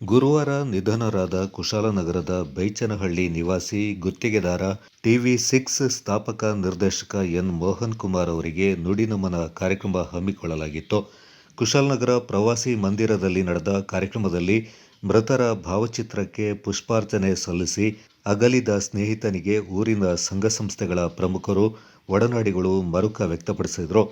ಗುರುವಾರ ನಿಧನರಾದ ಕುಶಾಲನಗರದ ಬೈಚನಹಳ್ಳಿ ನಿವಾಸಿ ಗುತ್ತಿಗೆದಾರ ಟಿವಿ6 ಸ್ಥಾಪಕ ನಿರ್ದೇಶಕ ಎನ್ ಮೋಹನ್ ಕುಮಾರ್ ಅವರಿಗೆ ನುಡಿನಮನ ಕಾರ್ಯಕ್ರಮ ಹಮ್ಮಿಕೊಳ್ಳಲಾಗಿತ್ತು. ಕುಶಾಲನಗರ ಪ್ರವಾಸಿ ಮಂದಿರದಲ್ಲಿ ನಡೆದ ಕಾರ್ಯಕ್ರಮದಲ್ಲಿ ಮೃತರ ಭಾವಚಿತ್ರಕ್ಕೆ ಪುಷ್ಪಾರ್ಚನೆ ಸಲ್ಲಿಸಿ ಅಗಲಿದ ಸ್ನೇಹಿತನಿಗೆ ಊರಿನ ಸಂಘ ಸಂಸ್ಥೆಗಳ ಪ್ರಮುಖರು, ಒಡನಾಡಿಗಳು ಮರುಕ ವ್ಯಕ್ತಪಡಿಸಿದರು.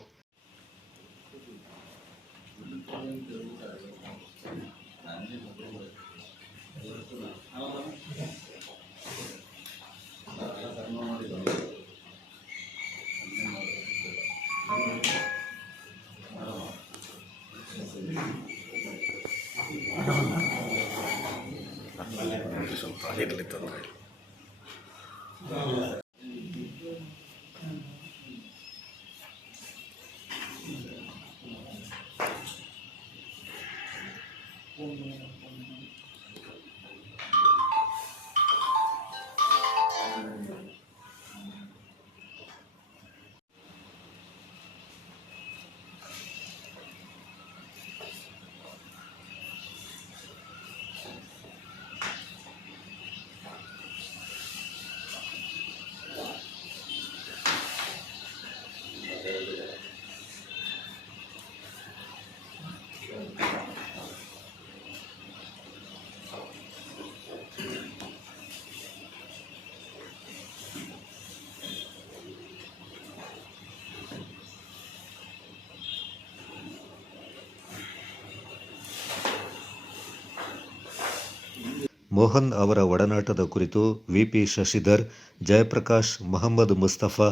ಮೋಹನ್ ಅವರ ಒಡನಾಟದ ಕುರಿತು ವಿಪಿ ಶಶಿಧರ್, ಜಯಪ್ರಕಾಶ್, ಮಹಮ್ಮದ್ ಮುಸ್ತಫಾ,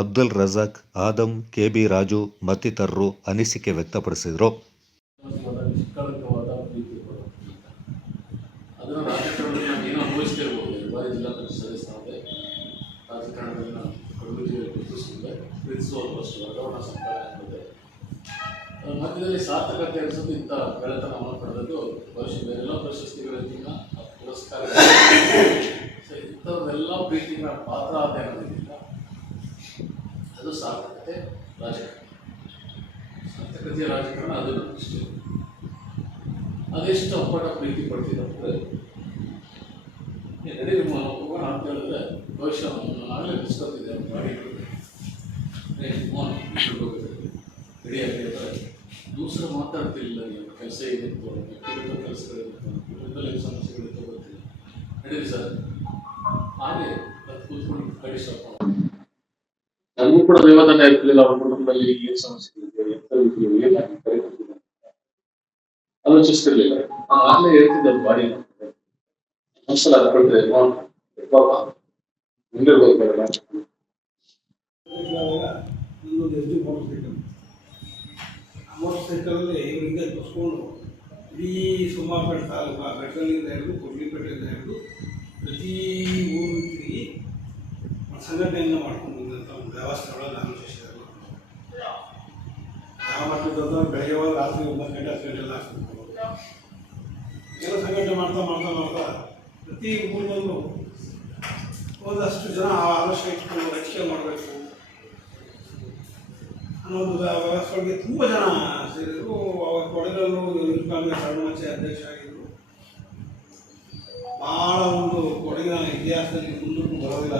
ಅಬ್ದುಲ್ ರಜಾಕ್, ಆದಂ, ಕೆಬಿ ರಾಜು ಮತ್ತಿತರರು ಅನಿಸಿಕೆ ವ್ಯಕ್ತಪಡಿಸಿದರು. ಮಧ್ಯದಲ್ಲಿ ಸಾರ್ಥಕತೆ ಅನಿಸೋದು ಇಂಥ ಗೆಳೆತನವನ್ನು ಪಡೆದದ್ದು ಬಹುಶಃ ಬೇರೆಲ್ಲ ಪ್ರಶಸ್ತಿಗಳಿಂದ ಪುರಸ್ಕಾರ ಇಂಥವ್ರೆಲ್ಲ ಪ್ರೀತಿಗಳ ಪಾತ್ರ ಆದ ಅನ್ನೋದಿಲ್ಲ. ಅದು ಸಾರ್ಥಕತೆ ರಾಜಕಾರಣ, ಸಾರ್ಥಕತೆಯ ರಾಜಕಾರಣ. ಅದು ಇಷ್ಟು ಅದೆಷ್ಟು ಅಪ್ಪಟ ಪ್ರೀತಿ ಪಡ್ತಿದ್ದಂದ್ರೆ ನಡಿ ಹೋಗೋಣ ಅಂತ ಹೇಳಿದ್ರೆ ಬಹುಶಃ ನಾಳೆ ನಿಸ್ಕೊತಿದ್ದೆ ಗಾಡಿ ರೆಡಿಯಾಗಿ ದೂಸರ ಮಾತಾಡ್ತಿಲ್ಲ. ಕೆಲಸ ಏನಿತ್ತು, ವ್ಯಕ್ತಿಗತ ಕೆಲಸಗಳಿತ್ತು, ಕುಟುಂಬದಲ್ಲಿ ಸಮಸ್ಯೆಗಳಿತ್ತು, ಗೊತ್ತಿಲ್ಲ. ನಡೀರಿ ಸರ್ ಹಾಗೆ ಅದು ಕೂತ್ಕೊಂಡು ಕಡಿ ಸ್ಟಾಪ್ ನಮಗೂ ಕೂಡ ದೇವತನ ಇರ್ತಿಲ್ಲ. ಅವ್ರ ಕುಟುಂಬದಲ್ಲಿ ಏನು ಸಮಸ್ಯೆಗಳಿದೆ, ಎಂತ ರೀತಿಯಲ್ಲಿ ಏನಾಗಿ ಕರೆಕೊಡ್ತಿಲ್ಲ ಆಲೋಚಿಸ್ತಿರ್ಲಿಲ್ಲ. ನಾನು ಆಗ್ಲೇ ಹೇಳ್ತಿದ್ದೆ ಅದು ಬಾಡಿ ಒಂದ್ಸಲ ಕೊಡ್ತೇವೆ ಮುಂದಿರ್ಬೋದು ಬೇಡ ಮೋಟರ್ ಸೈಕಲಲ್ಲಿ ಇವರಿಂದ ಬಸ್ಕೊಂಡು ಇಡೀ ಸೋಮವಾರಪೇಟೆ ತಾಲೂಕು ಬೆಟ್ಟಗಳಿಂದ ಹಿಡಿದು ಕೊಡ್ಲಿಪೇಟೆಯಿಂದ ಹಿಡಿದು ಪ್ರತಿ ಊರು ತಿರುಗಿ ಸಂಘಟನೆಯನ್ನು ಮಾಡ್ಕೊಂಡು ಬಂದಂಥ ಒಂದು ವ್ಯವಸ್ಥೆಗಳು ನಾನು ಶಶಿಧರ್ ಯಾವ ಮಾಡ್ತಿದ್ದಂತ ಬೆಳಗ್ಗೆ ಹೋದ ರಾತ್ರಿ 9 ಗಂಟೆ 10 ಗಂಟೆ ಎಲ್ಲ ಹಾಕ್ತಿದ್ರು. ಎಲ್ಲ ಸಂಘಟನೆ ಮಾಡ್ತಾ ಮಾಡ್ತಾ ಮಾಡ್ತಾ ಪ್ರತಿ ಊರಿನಲ್ಲೂ ಒಂದಷ್ಟು ಜನ ಆ ಆದರ್ಶ ಇಟ್ಕೊಂಡು ರಕ್ಷಣೆ ಮಾಡಬೇಕು ಅನ್ನೋದು ವ್ಯವಸ್ಥೆಗೆ ತುಂಬ ಜನ ಸೇರಿದರು. ಅವರ ಕೊಡಗಲ್ಲೂ ಯೂತ್ ಕಾಂಗ್ರೆಸ್ ಅರುಣಾಚೆ ಅಧ್ಯಕ್ಷ ಆಗಿದ್ದರು. ಭಾಳ ಒಂದು ಕೊಡಗಿನ ಇತಿಹಾಸದಲ್ಲಿ ಮುಂದಕ್ಕೂ ಬರೋದಿಲ್ಲ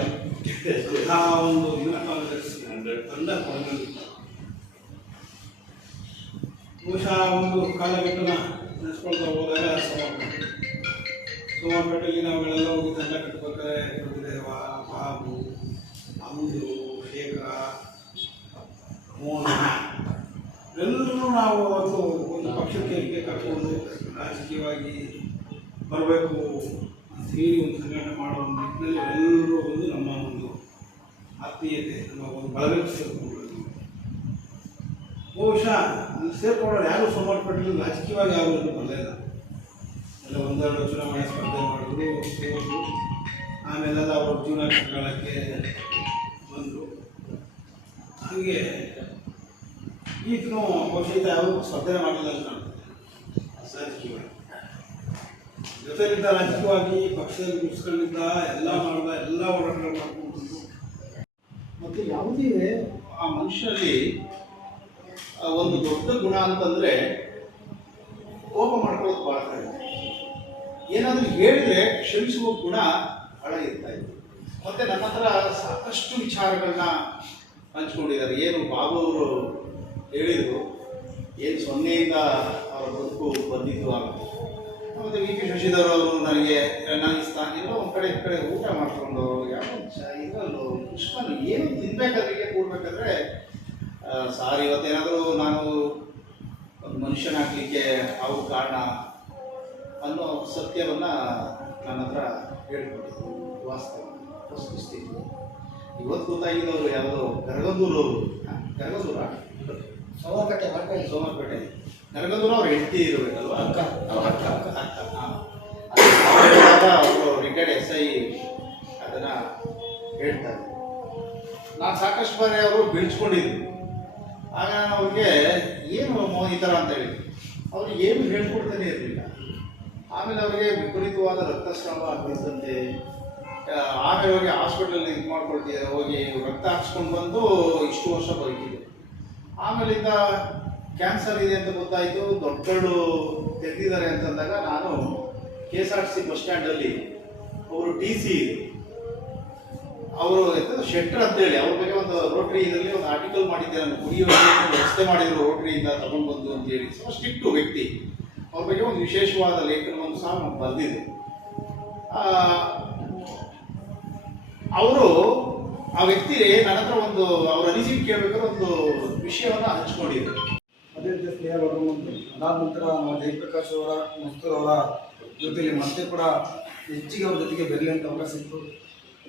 ಆ ಒಂದು ಯೂತ್ ಕಾಂಗ್ರೆಸ್ ತಂಡ ಕೊಡಗಲ್ಲಿ ಬಹುಶಃ ಒಂದು ಕಾಲಘಟ್ಟನ ನೆನೆಸ್ಕೊಳ್ತಾ ಹೋದಾಗ ಸೋಮವಾರಪೇಟೆಯಲ್ಲಿ ನಾವುಗಳೆಲ್ಲ ಹೋಗಿ ತಂಡ ಕಟ್ಟಬೇಕಾದ್ರೆ ಪ್ರಭುದೇವ, ಬಾಬು, ಅಮೂರು, ಶೇಖರ, ಮೋಹನ ಎಲ್ಲರೂ ನಾವು ಒಂದು ಪಕ್ಷಕ್ಕೆ ಕರ್ಕೊಂಡು ರಾಜಕೀಯವಾಗಿ ಬರಬೇಕು ಅಂತ ಹೇಳಿ ಒಂದು ಸಂಘಟನೆ ಮಾಡುವ ನಿಟ್ಟಿನಲ್ಲಿ ಎಲ್ಲರೂ ಒಂದು ನಮ್ಮ ಒಂದು ಆತ್ಮೀಯತೆ, ನಮ್ಮ ಒಂದು ಬಳಗಕ್ಕೆ ಸೇರಿಕೊಂಡು ಬಹುಶಃ ಅಲ್ಲಿ ಸೇರ್ಕೊಳ್ಳೋರು ಯಾರು ಸೋಮವಾರಪೇಟೆಯಲ್ಲಿ ರಾಜಕೀಯವಾಗಿ ಯಾರು ಅಂತ ಬರಲಿಲ್ಲ. ಎಲ್ಲ ಒಂದೆರಡು ಚುನಾವಣೆ ಸ್ಪರ್ಧೆ ಮಾಡಿದ್ರು, ಸೋತು ಆಮೇಲೆಲ್ಲ ಅವರು ಜೀವನ ಕಟ್ಕೊಳ್ಳೋಕ್ಕೆ ಬಂದರು. ಹಾಗೆ ಈತನು ಬಹುಶಃ ಯಾರು ಸ್ಪರ್ಧೆ ಮಾಡಲಿಲ್ಲ ಅಂತ ಕಾಣ್ತದೆ ರಾಜಕೀಯವಾಗಿ. ಜೊತೆಲಿದ್ದ ರಾಜಕೀಯವಾಗಿ ಪಕ್ಷದಲ್ಲಿ ಮುಗಿಸ್ಕೊಂಡಿದ್ದ ಎಲ್ಲ ಮಾಡಿದ ಎಲ್ಲ ಹೋರಾಟಗಳು ಮಾಡ್ಕೊಂಡು ಮತ್ತು ಯಾವುದೇ ಆ ಮನುಷ್ಯರಲ್ಲಿ ಒಂದು ದೊಡ್ಡ ಗುಣ ಅಂತಂದರೆ ಕೋಪ ಮಾಡ್ಕೊಳ್ಳೋದು ಭಾಳ ಕಡಿಮೆ. ಏನಾದರೂ ಹೇಳಿದ್ರೆ ಕ್ಷಮಿಸುವ ಗುಣ ಬಹಳ ಇರ್ತಾ ಇತ್ತು. ಮತ್ತು ನನ್ನ ಹತ್ರ ಸಾಕಷ್ಟು ವಿಚಾರಗಳನ್ನ ಹಂಚ್ಕೊಂಡಿದ್ದಾರೆ. ಏನು ಬಾಬು ಅವರು ಹೇಳಿದರು, ಏನು ಸೊನ್ನೆಯಿಂದ ಅವರ ಬದುಕು ಬಂದಿದ್ದು ಆಗುತ್ತೆ. ಮತ್ತು ವಿ ಪಿ ಶಶಿಧರ್ ಅವರು ನನಗೆ ಎಲ್ಲೋ ಒಂದು ಕಡೆ ಊಟ ಮಾಡಿಕೊಂಡು ಯಾವ ಇದರಲ್ಲೂ ಕೃಷ್ಣನು ಏನು ತಿನ್ಬೇಕಾದ್ರೆ ಕೂಡ್ಬೇಕಾದ್ರೆ ಸಾರ್ ಇವತ್ತೇನಾದರೂ ನಾನು ಒಂದು ಮನುಷ್ಯನಾಗಲಿಕ್ಕೆ ಅವು ಕಾರಣ ಅನ್ನೋ ಸತ್ಯವನ್ನು ನನ್ನ ಹತ್ರ ಹೇಳ್ಕೊಟ್ಟಿದ್ರು. ವಾಸ್ತವ ವಸ್ತುಸ್ಥಿತಿ ಇವತ್ತು ಗೊತ್ತಾಗಿದ್ದವರು ಯಾವುದೋ ಗರಗಂದೂರು ಸೋಮರಪೇಟೆ ಗರಗಂದೂರು ಅವ್ರ ಹೆಂಡತಿ ಇರಬೇಕಲ್ವ, ಅಕ್ಕ. ಅವರು ರಿಟೈರ್ಡ್ SI ಅದನ್ನು ಹೇಳ್ತಾರೆ. ನಾನು ಸಾಕಷ್ಟು ಬಾರಿ ಅವರು ಬೀಳ್ಸ್ಕೊಂಡಿದ್ರು. ಆಗ ನಾನು ಅವ್ರಿಗೆ ಏನು ಈ ಥರ ಅಂತ ಹೇಳಿ ಅವ್ರಿಗೆ ಏನು ಹೇಳ್ಕೊಡ್ತಾನೆ ಇರಲಿಲ್ಲ. ಆಮೇಲೆ ಅವರಿಗೆ ವಿಪರೀತವಾದ ರಕ್ತಸ್ರಾವ ಆಗ್ತಿದ್ದಂತೆ. ಆಮೇಲೆ ಹೋಗಿ ಹಾಸ್ಪಿಟಲ್ ಇದು ಮಾಡ್ಕೊಳ್ತಿದ್ದಾರೆ, ಹೋಗಿ ರಕ್ತ ಹಾಕ್ಸ್ಕೊಂಡು ಬಂದು ಇಷ್ಟು ವರ್ಷ ಬದುಕಿದ್ರು. ಆಮೇಲಿಂದ ಕ್ಯಾನ್ಸರ್ ಇದೆ ಅಂತ ಗೊತ್ತಾಯಿತು, ದೊಡ್ಡ ತೆಗೆದಿದ್ದಾರೆ ಅಂತಂದಾಗ ನಾನು KSRTC ಬಸ್ ಸ್ಟ್ಯಾಂಡಲ್ಲಿ ಅವರು TC ಅವರು ಶೆಟ್ಟರ್ ಅಂತೇಳಿ ಅವ್ರ ಬಗ್ಗೆ ಒಂದು ರೋಟ್ರಿ ಇದರಲ್ಲಿ ಒಂದು ಆರ್ಟಿಕಲ್ ಮಾಡಿದ್ದೆ ನಾನು. ಕುಡಿಯೋ ವ್ಯವಸ್ಥೆ ಮಾಡಿದ್ರು ರೋಟ್ರಿಯಿಂದ ತಗೊಂಡು ಬಂದು ಅಂತೇಳಿ. ಸ್ಟ್ರಿಕ್ಟು ವ್ಯಕ್ತಿ, ಅವ್ರ ಬಗ್ಗೆ ಒಂದು ವಿಶೇಷವಾದ ಲೇಖನವನ್ನು ಸಹ ನಾನು ಬರೆದಿದ್ದೆ. ಅವರು ಆ ವ್ಯಕ್ತಿ ನನ್ನ ಹತ್ರ ಒಂದು ಅವ್ರ ಅನಿಸಿಕೆ ಕೇಳಬೇಕಾದ್ರೆ ಒಂದು ವಿಷಯವನ್ನು ಹಂಚ್ಕೊಂಡಿದ್ರು. ಅದೇ ರೀತಿ ಸ್ನೇಹ ಬರುವಂತು ಅದಾದ ನಂತರ ನಮ್ಮ ಜಯಪ್ರಕಾಶ್ ಅವರ ಮಸ್ತೂರ್ ಅವರ ಜೊತೆಯಲ್ಲಿ ಮತ್ತೆ ಕೂಡ ಹೆಚ್ಚಿಗೆ ಅವ್ರ ಜೊತೆಗೆ ಬೆರಲಿ ಅಂತ ಅವಕಾಶ ಸಿಕ್ತು.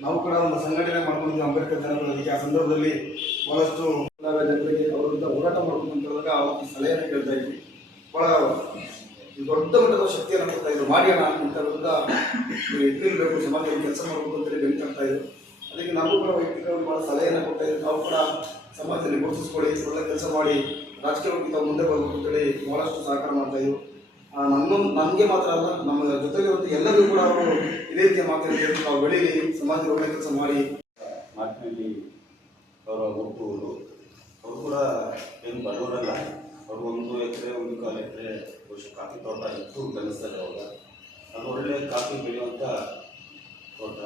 ನಾವು ಕೂಡ ಒಂದು ಸಂಘಟನೆ ಮಾಡ್ಕೊಂಡಿದ್ವಿ ಅಂಬೇಡ್ಕರ್ ಜನರಿಗೆ. ಆ ಸಂದರ್ಭದಲ್ಲಿ ಭಾಳಷ್ಟು ಜನರಿಗೆ ಅವರ ವಿರುದ್ಧ ಹೋರಾಟ ಮಾಡಬೇಕು ಅಂತ ಹೇಳಿದಾಗ ಅವ್ರಿಗೆ ಸಲಹೆಯನ್ನು ಕೇಳ್ತಾ ಇದ್ವಿ. ಭಾಳ ದೊಡ್ಡ ಮಟ್ಟದ ಶಕ್ತಿಯನ್ನು ಕೊಡ್ತಾ ಇದ್ರು. ಮಾಡೋಣ ಅಂತ ವಿರುದ್ಧ ಎತ್ತಿರಬೇಕು, ಸಮಾಜದಲ್ಲಿ ಕೆಲಸ ಮಾಡಬೇಕು ಅಂತೇಳಿ ಬೆಂಕಾಗ್ತಾ ಇದ್ರು. ಅದಕ್ಕೆ ನಾವು ಕೂಡ ವೈಯಕ್ತಿಕವಾಗಿ ಭಾಳ ಸಲಹೆಯನ್ನು ಕೊಡ್ತಾ ಇದ್ವಿ. ನಾವು ಕೂಡ ಸಮಾಜದಲ್ಲಿ ಗುರುತಿಸ್ಕೊಳ್ಳಿ, ಒಳ್ಳೆ ಕೆಲಸ ಮಾಡಿ ರಾಜಕೀಯವಾಗಿ ತಾವು ಮುಂದೆ ಬರಬೇಕು ಅಂತೇಳಿ ಭಾಳಷ್ಟು ಸಹಕಾರ ಮಾಡ್ತಾಯಿದ್ರು. ನನಗೆ ಮಾತ್ರ ಅಲ್ಲ, ನಮ್ಮ ಜೊತೆಗೆ ಎಲ್ಲರಿಗೂ ಕೂಡ ಅವರು ಇದೇ ರೀತಿಯ ಮಾತಾಡಿದ್ರು. ನಾವು ಬೆಳೀಲಿ, ಸಮಾಜದಲ್ಲಿ ಒಳ್ಳೆ ಕೆಲಸ ಮಾಡಿ. ಮಾತಿನಲ್ಲಿ ಅವರ ಹುಟ್ಟುವುದು ಅವರು ಕೂಡ ಏನು ಬಡವರಲ್ಲ. ಅವರು 1 ಎಕರೆ 1.25 ಎಕರೆ ಕಾಫಿ ತೋಟ ಇತ್ತು ಬೆಳೆಸ್ತಾರೆ. ಅವಾಗ ಅದು ಒಳ್ಳೆ ಕಾಫಿ ಬೆಳೆಯುವಂಥ ತೋಟ.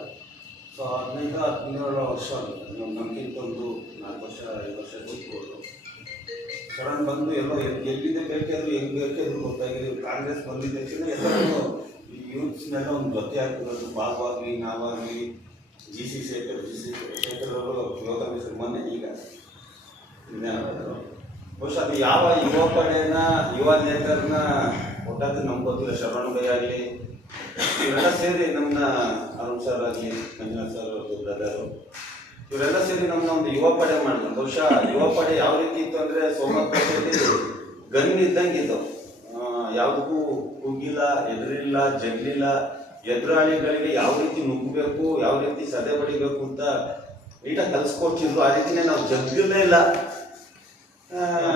ಸೊ 15-17 ವರ್ಷ ಆಗುತ್ತೆ. ನಮಗಿಂತ ಒಂದು 4 ವರ್ಷ 5 ವರ್ಷ ಚಿಕ್ಕವರು ಸಡನ್ ಬಂದು ಎಲ್ಲೋ ಎಲ್ಲಿದೆ ಬೇಕಾದ್ರು ಹೆಂಗೆ ಬೇಕಾದ್ರು ಗೊತ್ತಾಗಿದೆ. ಕಾಂಗ್ರೆಸ್ ಬಂದಿದ್ದ ತಕ್ಷಣ ಎಲ್ಲರೂ ಈ ಯೂತ್ಸ್ನೆಲ್ಲ ಒಂದು ಜೊತೆ ಆಗ್ತಿರೋದು. ಬಾಬಾಗಲಿ ನಾವಾಗಲಿ GC ಶೇಖರ್ ಅವರು ಯೋಗ ಮೊನ್ನೆ ಈಗ ಬಹುಶಃ ಅದು ಯಾವ ಯುವ ಪಡೆನ ಯುವ ನೇತರನ್ನ ಒಟ್ಟಾಗಿ ನಮ್ಗೆ ಗೊತ್ತಿಲ್ಲ. ಶರಣ ಭೈ ಆಗಲಿ ಇವರೆಲ್ಲ ಸೇರಿ ನಮ್ಮನ್ನ ಅರುಣ್ ಸರ್ ಆಗಲಿ ಮಂಜುನಾಥ್ ಸರ್ ಬ್ರದರು ಇವರೆಲ್ಲ ಸೇರಿ ನಮ್ಮನ್ನ ಒಂದು ಯುವ ಪಡೆ ಮಾಡಿದ್ರು. ಬಹುಶಃ ಯುವ ಪಡೆ ಯಾವ ರೀತಿ ಇತ್ತು ಅಂದರೆ ಸೋಮಪೇಟೆಯಲ್ಲಿ ಗನ್ ಇದ್ದಂಗೆ ಇತ್ತು. ಯಾವುದಕ್ಕೂ ಕುಗ್ಗಿಲ್ಲ, ಎದುರಿಲ್ಲ, ಜಗ್ಲಿಲ್ಲ. ಎದುರಾಳಿಗಳಿಗೆ ಯಾವ ರೀತಿ ನುಗ್ಗಬೇಕು, ಯಾವ ರೀತಿ ಸದೆ ಬಡಿಬೇಕು ಅಂತ ನೀಟಾಗಿ ಕಲಿಸ್ಕೊಡ್ತಿದ್ರು. ಆ ರೀತಿನೇ ನಾವು ಜಗ್ಗಲೇ ಇಲ್ಲ.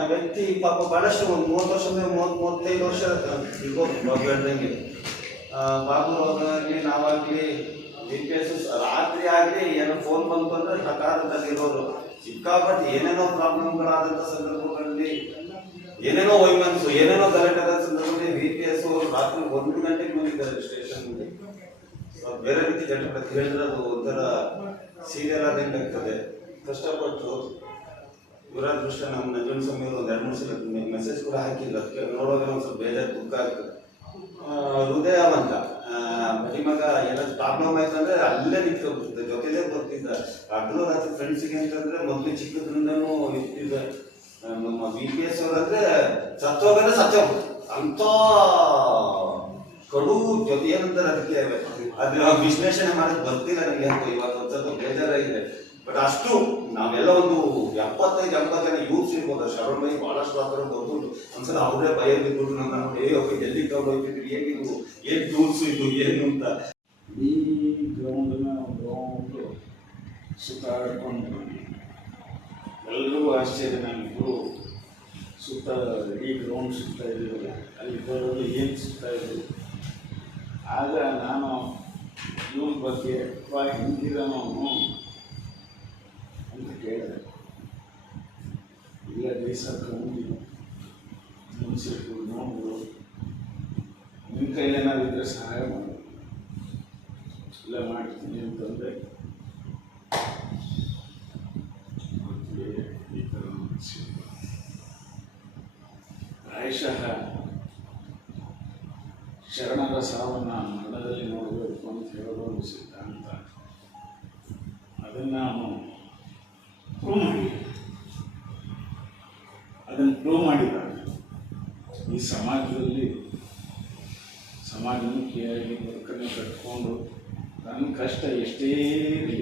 ವ್ಯಕ್ತಿ ಪಾಪ ಭಾಳಷ್ಟು ಒಂದು 30 ವರ್ಷದಿಂದ 30-35 ವರ್ಷ ಇರ್ಬೋದು ಬಾಬು ಹೇಳ್ದಂಗೆ. ಬಾಬು ಆಗಲಿ ನಾವಾಗಲಿ GPS ರಾತ್ರಿ ಆಗಲಿ ಏನೋ ಫೋನ್ ಬಂತು ಅಂದರೆ ಸಕಾಲದಲ್ಲಿ ಇರೋರು. ಸಿಕ್ಕಾಪಟ್ಟೆ ಏನೇನೋ ಪ್ರಾಬ್ಲಮ್ಗಳಾದಂಥ ಸಂದರ್ಭಗಳಲ್ಲಿ, ಏನೇನೋ ವೈಮನ್ಸು, ಏನೇನೋ ಗಲಾಟೆ ಆದ ಸಂದರ್ಭದಲ್ಲಿ VPS ರಾತ್ರಿ 1 ಗಂಟೆಗೆ ಬಂದಿದ್ದಾರೆ ಸ್ಟೇಷನ್ಗೆ. ಬೇರೆ ರೀತಿ ಜನಪ್ರತಿ ಹೇಳಿದ್ರೆ ಅದು ಒಂಥರ ಸೀರಿಯಲ್ ಆದಂಗೆ ಆಗ್ತದೆ. ಕಷ್ಟಪಟ್ಟು ದುರಾದೃಷ್ಟ ನಮ್ಮ ನಂಜುಂಡ ಸ್ವಾಮಿ ಅವರು ಒಂದು 2-3 ಸಲ ಮೆಸೇಜ್ ಕೂಡ ಹಾಕಿದ್ರು. ಅದಕ್ಕೆ ನೋಡುವಾಗ ಒಂದು ಸ್ವಲ್ಪ ಬೇಜಾರು ದುಃಖ ಆಗ್ತದೆ. ಹೃದಯವಂತ ಮಗ ಏನಾದ್ರು ಪ್ರಾಬ್ಲಮ್ ಆಯ್ತು ಅಂದರೆ ಅಲ್ಲೇ ನಿಂತ್ಕೊಬಿಡ್ತದೆ, ಜೊತೆಲೇ ಬರ್ತಿದ್ದ. ಹಗಲು ರಾತ್ರಿ ಫ್ರೆಂಡ್ಸಿಗೆ ಅಂತಂದರೆ ಮೊದಲು ಚಿಕ್ಕದ್ರಿಂದನೂ ಇರ್ತಿದ್ದ. ನಮ್ಮ VPS ಅವರಂದ್ರೆ ಸತ್ತೋಗಂದ್ರೆ ಸತ್ತೋಗ್ಬಿಡ್ತು ಅಂತ ಕಡು ಜೊತೆ ಏನಂತಾರೆ ಅದಕ್ಕೆ ಅದ್ರ ವಿಶ್ಲೇಷಣೆ ಮಾಡೋದು ಬರ್ತಿಲ್ಲ ನನಗೆ ಅಂತ ಇವತ್ತು ಒಂದು ಸ್ವಲ್ಪ ಬೇಜಾರಾಗಿದೆ. ಬಟ್ ಅಷ್ಟು ನಾವೆಲ್ಲ ಒಂದು 75-80 ಜನ ಯೂತ್ಸ್ ಇರ್ಬೋದು. ಶರಣ ಭೈ ಭಾಳಷ್ಟು ಆ ಥರ ಬರ್ಬೋದು. ಒಂದ್ಸಲ ಅವರೇ ಭಯ ಬಿದ್ದುಬಿಟ್ಟು ನಮ್ಮ ಎಲ್ಲಿ ತಗೊಂಡೋಗ್ತಿದ್ವಿ, ಹೇಗಿದ್ವು, ಏನು ಟೂಲ್ಸ್ ಇದು ಏನು ಅಂತ. ಈ ಗ್ರೌಂಡನ್ನ ಸುತ್ತಾಡ್ಕೊಂಡು ಎಲ್ಲರಿಗೂ ಆಶ್ಚರ್ಯ. ನಾವಿಬ್ಬರು ಸುತ್ತ ಇಡೀ ಗ್ರೌಂಡ್ ಸುತ್ತಾ ಇದ್ದೀವಲ್ಲ, ಅಲ್ಲಿ ಬರೋದು ಏನು ಸುತ್ತಾ ಇದ್ವಿ. ಆಗ ನಾನು ಇವನ ಬಗ್ಗೆ ಹಿಂದಿರೋನು ಅಂತ ಕೇಳಿದೆ. ಇಲ್ಲ ದೇಶ ಕಂಡು ಮುನ್ಸಿಪಲ್ ನೋಡು ನಿನ್ನ ಕೈಲಿ ಏನಾದ್ರು ಇದ್ರೆ ಸಹಾಯ ಮಾಡಿ, ಇಲ್ಲ ಮಾಡ್ತೀನಿ ಅಂತಂದರೆ ಈ ಥರ ಅನಿಸಿಲ್ಲ. ಪ್ರಾಯಶಃ ಶರಣರ ಸಾವನ್ನು ಮನದಲ್ಲಿ ನೋಡಬೇಕು ಅಂತ ಹೇಳೋದು ಒಂದು ಸಿದ್ಧಾಂತ. ಅದನ್ನು ನಾವು ಪ್ರೂವ್ ಮಾಡಿದ್ದೀವಿ. ಅದನ್ನು ಪ್ರೂವ್ ಮಾಡಿದಾಗ ಈ ಸಮಾಜಮುಖಿಯಾಗಿ ಬದುಕನ್ನು ಕಟ್ಕೊಂಡು ನನ್ನ ಕಷ್ಟ ಎಷ್ಟೇ ಇರಲಿ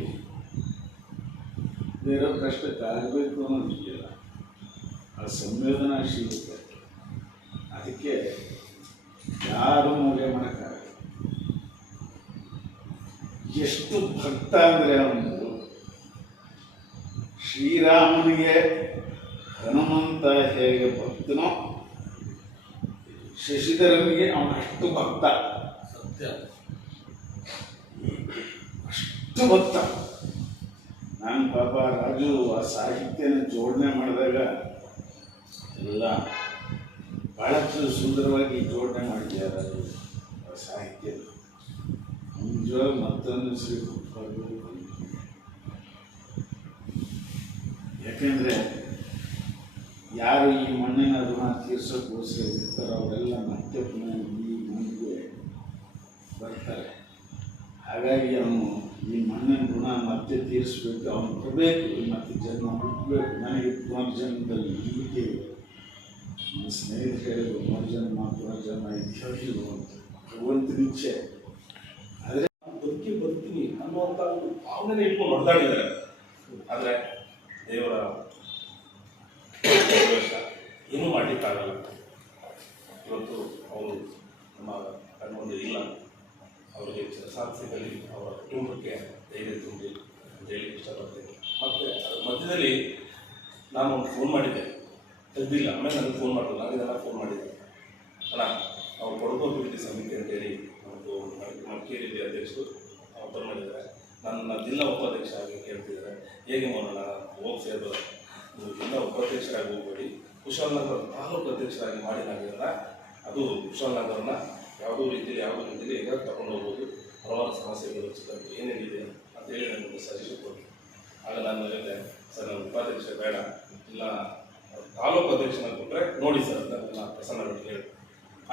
ಬೇರೆಯವ್ರ ಕಷ್ಟಕ್ಕಾಗಬೇಕು ಅನ್ನೋದಿದೆಯಲ್ಲ, ಆ ಸಂವೇದನಾಶೀಲತೆ, ಅದಕ್ಕೆ ಯಾರೂ ಮೌಲ್ಯ ಮಾಡೋಕ್ಕಾಗಲ್ಲ. ಎಷ್ಟು ಭಕ್ತ ಅಂದರೆ ಅವನು ಶ್ರೀರಾಮನಿಗೆ ಹನುಮಂತ ಹೇಗೆ ಭಕ್ತನೋ ಶಶಿಧರನಿಗೆ ಅವನು ಅಷ್ಟು ಭಕ್ತ. ಸತ್ಯ. ಅಷ್ಟು ಭಕ್ತ. ನಾನು ಪಾಪ ರಾಜು ಆ ಸಾಹಿತ್ಯನ ಜೋಡಣೆ ಮಾಡಿದಾಗ ಎಲ್ಲ ಭಾಳ ಸುಂದರವಾಗಿ ಜೋಡಣೆ ಮಾಡಿದ್ದಾರೆ. ಆ ಸಾಹಿತ್ಯ ನಿಜವಾಗಿ ಮತ್ತೊಂದು ಶ್ರೀ ಯಾಕೆಂದರೆ ಯಾರು ಈ ಮಣ್ಣಿನ ಋಣ ತೀರ್ಸೋಕ್ಕೋಸ್ಕರ ಇರ್ತಾರೋ ಅವರೆಲ್ಲ ಮತ್ತೆ ಪುನಃ ಈ ಮಣ್ಣಿಗೆ ಬರ್ತಾರೆ. ಹಾಗಾಗಿ ಅವನು ಈ ಮಣ್ಣಿನ ಋಣ ಮತ್ತೆ ತೀರಿಸ್ಬೇಕು, ಅವನು ಬರಬೇಕು, ಮತ್ತೆ ಜನ್ಮ ಹುಟ್ಟಬೇಕು. ನನಗೆ ಪುನರ್ಜನ್ಮದಲ್ಲಿ ನಂಬಿಕೆ ಇದೆ. ನನ್ನ ಸ್ನೇಹಿತರು ಹೇಳಿದ್ರು ಪುನರ್ಜನ್ಮ ಇದೆಯೋ ಇಲ್ವೋ ಅಂತ. ಭಗವಂತನ ಇಚ್ಛೆ. ಆದರೆ ಬರ್ತೀನಿ ಅನ್ನುವಂಥ ಒಂದು ಭಾವನೆ ಇಟ್ಕೊಂಡು ಹೊಡೆದಾಡಿದ್ದಾರೆ. ಆದರೆ ದೇವರ ಏನೂ ಮಾಡಲಿಕ್ಕಾಗಲ್ಲ. ಇವತ್ತು ಅವರು ನಮ್ಮ ಕಣ್ಮುಂದೆ ಇಲ್ಲ. ಅವರಿಗೆ ಸಾಧಿಸಿದಲ್ಲಿ ಅವರ ಕುಟುಂಬಕ್ಕೆ ಧೈರ್ಯ ತುಂಬಿ ಅಂತ ಹೇಳಿ ಇಷ್ಟಪಡ್ತೇನೆ. ಮತ್ತು ಅದರ ಮಧ್ಯದಲ್ಲಿ ನಾನು ಒಂದು ಫೋನ್ ಮಾಡಿದ್ದೆ, ತೆಗೆದಿಲ್ಲ. ಆಮೇಲೆ ನನಗೆ ಫೋನ್ ಮಾಡಿದ್ರು, ನನಗೆಲ್ಲ ಫೋನ್ ಮಾಡಿದ್ದೆ. ಅಣ್ಣ ನಾವು ಕೊಡಗು ಅಭಿವೃದ್ಧಿ ಸಮಿತಿ ಅಂತೇಳಿ ನಮ್ಮದು ಮಡಿಕೇರಿಯಲ್ಲಿ ಅಧ್ಯಕ್ಷರು ಅವ್ರು ಮಾಡಿದ್ದಾರೆ. ನನ್ನ ಜಿಲ್ಲಾ ಉಪಾಧ್ಯಕ್ಷ ಆಗಿ ಕೇಳ್ತಿದ್ದಾರೆ. ಹೇಗೆ ಮಾಡೋಣ, ಹೋಗಿ ಸೇರ್ಬೋದು. ನೀವು ಜಿಲ್ಲಾ ಉಪಾಧ್ಯಕ್ಷರಾಗಿ ಹೋಗ್ಬೇಡಿ, ಕುಶಾಲನಗರ ತಾಲೂಕು ಅಧ್ಯಕ್ಷರಾಗಿ ಮಾಡಿದಾಗಿಲ್ಲ. ಅದು ಕುಶಾಲನಗರನ ಯಾವುದೋ ರೀತಿಯಲ್ಲಿ ಹೇಗೆ ತಗೊಂಡು ಹೋಗ್ಬೋದು, ಹಲವಾರು ಸಮಸ್ಯೆಗಳು ಏನೇನಿದೆ ಅಂತೇಳಿ ನನಗೆ ಸಜೆಷನ್ ಕೊಟ್ಟರು. ಆಗ ನಾನು ಹೇಳಿದೆ, ಸರ್ ನಾನು ಉಪಾಧ್ಯಕ್ಷ ಬೇಡ, ಇಲ್ಲ ತಾಲೂಕು ಅಧ್ಯಕ್ಷನ ಕೊಟ್ಟರೆ ನೋಡಿ ಸರ್ ಅಂತ ನಾನು ಪ್ರಸನ್ನ ಹೇಳಿ,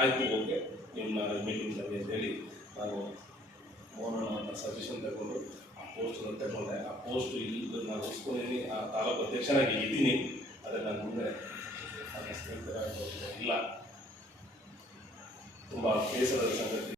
ಆಯಿತು ಓಕೆ ನಿಮ್ಮ ಮೀಟಿಂಗ್ ಬನ್ನಿ ಅಂತೇಳಿ ನಾನು ಮೋಹನನ ಸಜೆಷನ್ ತಗೊಂಡು ಆ ಪೋಸ್ಟನ್ನು ತಗೊಂಡೆ. ಆ ಪೋಸ್ಟು ಇಲ್ಲಿ ನಾನು ಉಳಿಸ್ಕೊಂಡಿದ್ದೀನಿ, ಆ ತಾಲೂಕು ಅಧ್ಯಕ್ಷನಾಗಿ ಇದ್ದೀನಿ. ಆದರೆ ನಾನು ಮುಂದೆ ನನ್ನ ಸ್ನೇಹಿತರ ಇಲ್ಲ. ತುಂಬ ಬೇಸರದ ಸಂಗತಿ.